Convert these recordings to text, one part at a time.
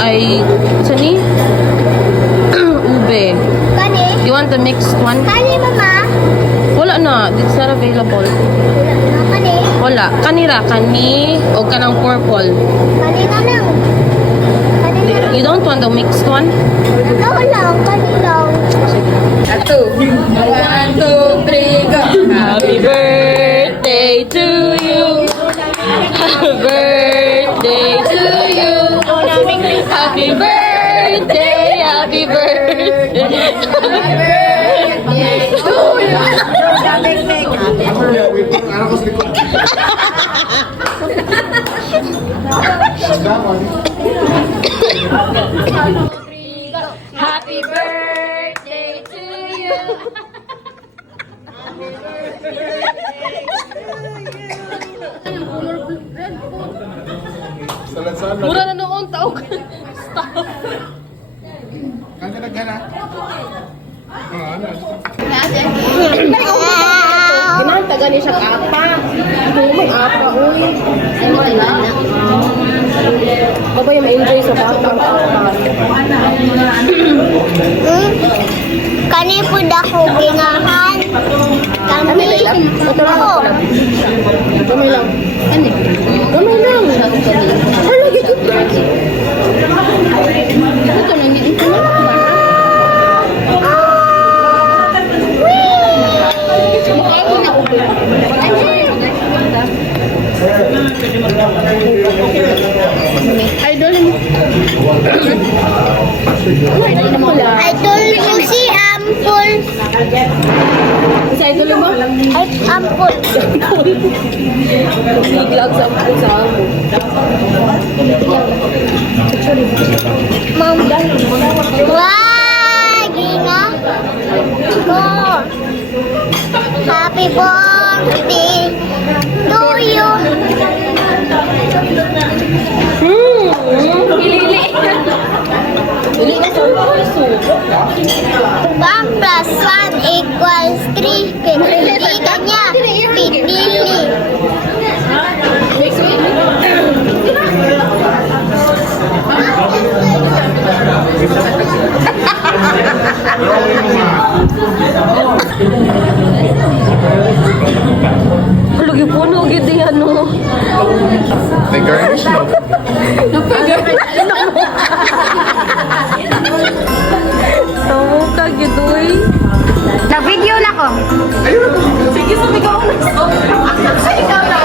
ay, sani? Ube. Kani? You want the mixed one? Kani, mama? Wala na. It's not available. Kani? Wala. Kanira. Kani o kanang purple. Kani na lang. Kani na lang. You don't want the mixed one? Ikaw lang. Kani lang. Ito. 1, 2, 3, go. Happy birthday to you. Happy birthday to you. Happy birthday. Happy birthday. Happy birthday to you. Mura na noon. Tao ka. Ang gana-gana. Ginantaga ni siya apa. May apa, uy. Babay ma-enjoy sa batang apa. Kani po dako ginahan. Kani. Ako. Gamay lang. Gamay lang. Hala, gito. Ito lang yun. Ito lang. Idol mo si Ampul. Sa idol mo? Ay, Ampul. Siglag sa ako sa ako. Mom. Wow, Gina. Go. Happy birthday to you. Dili na sa puso. 1 plus 1 equals 3. Pinili ka niya. Pinili. Lagi puno gid yan no. May garnish, no? Tawo ka gid uy. Na-video na ko. Sige sumigaw na. Ikaw na.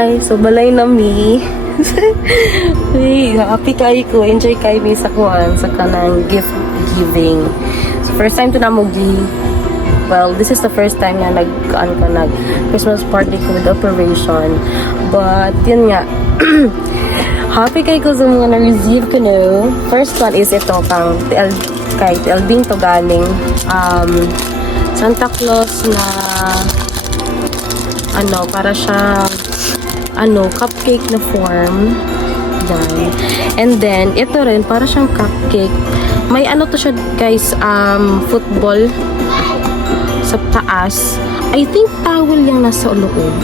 guys. So, balay na mi. Hey, happy kayo ko. Enjoy kayo mi sa kuan, sa kanang gift giving. So, first time to na mo well, this is the first time na nag Christmas party ko with Operation. But, yun nga. Happy kayo ko sa mga na-receive ko, no? First one is ito, kay Elding to galing. Santa Claus na para siya cupcake na form. Yan. And then ito rin para siyang cupcake. May to siya guys, football sa taas. I think towel yung nasa loob.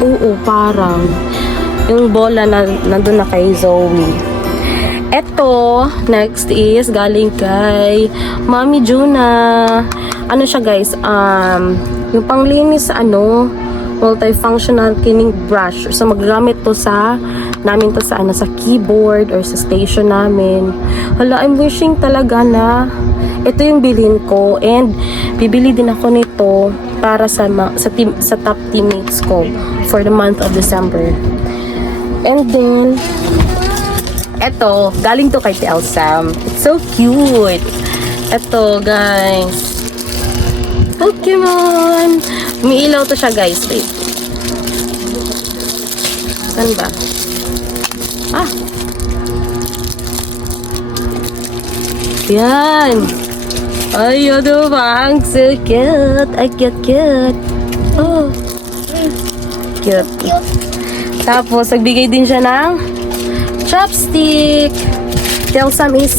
Oo, parang yung bola na nandun na kay Zoe. Eto, next is galing kay Mami Juna. Ano siya guys, yung panglinis multifunctional cleaning brush. So magagamit to namin to sa keyboard or sa station namin. Hala, I'm wishing talaga na ito yung bilhin ko, and bibili din ako nito para sa top teammates ko for the month of December. And then eto, galing to kay TL Sam. It's so cute. Eto guys, Pokemon. Umiilaw to siya guys. Wait. Saan ba? Yan. Ay, ano ba? Ang so cute. Ay, cute. Oh. Cute. Tapos, nagbigay din siya ng chopstick. Tell some is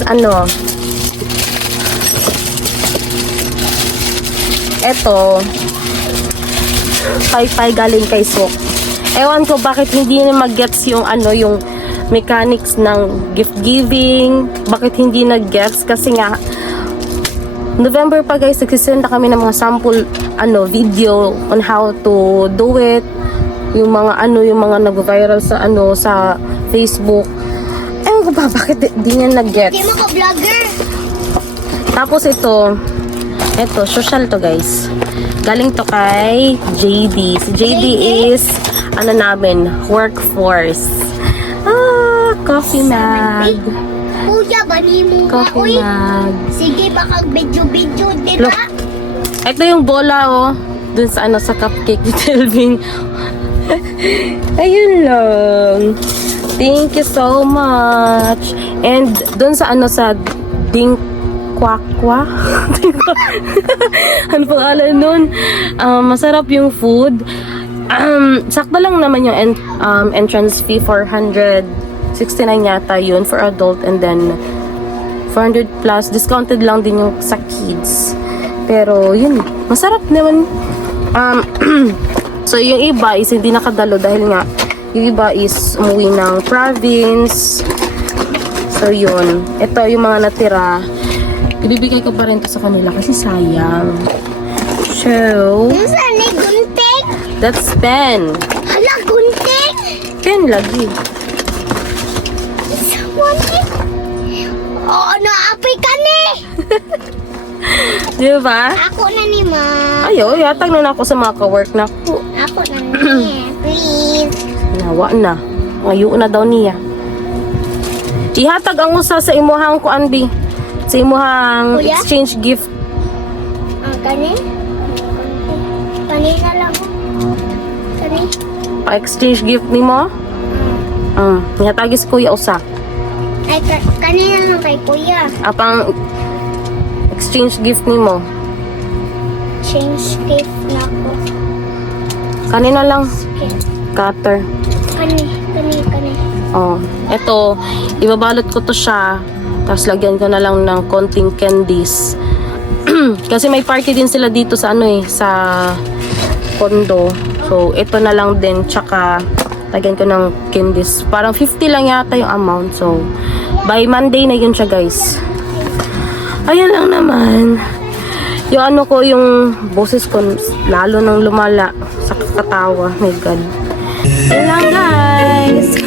eto, pay galing kay Sok. Ewan ko bakit hindi na mag-gets yung yung mechanics ng gift giving. Bakit hindi nag-gets? Kasi nga November pa guys, nagsisend na kami ng mga sample video on how to do it. Yung mga yung mga nag-viral sa sa Facebook. Ewan ko ba bakit di niya nag-gets? Di mo ka vlogger. Tapos ito, social to guys. Galing to kay JD. Si JD is namin, workforce. Coffee mug. Kuya, bani mo nga. Coffee mug. Sige, baka video-video, di Look. ba? Ito yung bola dun sa sa cupcake ni Telving. Ayun lang. Thank you so much. And dun sa sa Kwakwa. Ano pangalan nun? Masarap yung food. Sakto lang naman yung entrance fee, 469 yata yun for adult, and then 400 plus. Discounted lang din yung sa kids. Pero yun, masarap naman. So yung iba is hindi nakadalo dahil nga yung iba is umuwi ng province. So yun, ito yung mga natira. Ibibigay ko pa rin to sa kanila kasi sayang. So, Saan ni gunting? that's pen. Hala, gunting? Pen lagi. Saan? Oo, naapay ka ni. Di ba? Ako na ni ma. Ayo, yatag na ako sa mga ka-work na ko. Ako na ni. Please. Nawa na. Ngayon na daw niya. Ihatag ang usa sa imuhang kuan bi. Sa imuhang Kuya? exchange gift. Kani? Kani na lang. Kani? Pa-exchange gift nimo? Ihatag is kuya usa. Ay, kani na lang kay kuya. Apang exchange gift nimo. Change gift na ako. Kanina lang. Okay. Cutter. Kani. Oh, eto, ibabalot ko to siya. Tapos lagyan ko na lang ng konting candies. Kasi may party din sila dito sa sa condo. So, ito na lang din. Tsaka, lagyan ko ng candies. Parang 50 lang yata yung amount. So, by Monday na yun siya guys. Ayun lang naman. Yung yung boses ko lalo nang lumala sa kakatawa. My God. Yun lang guys.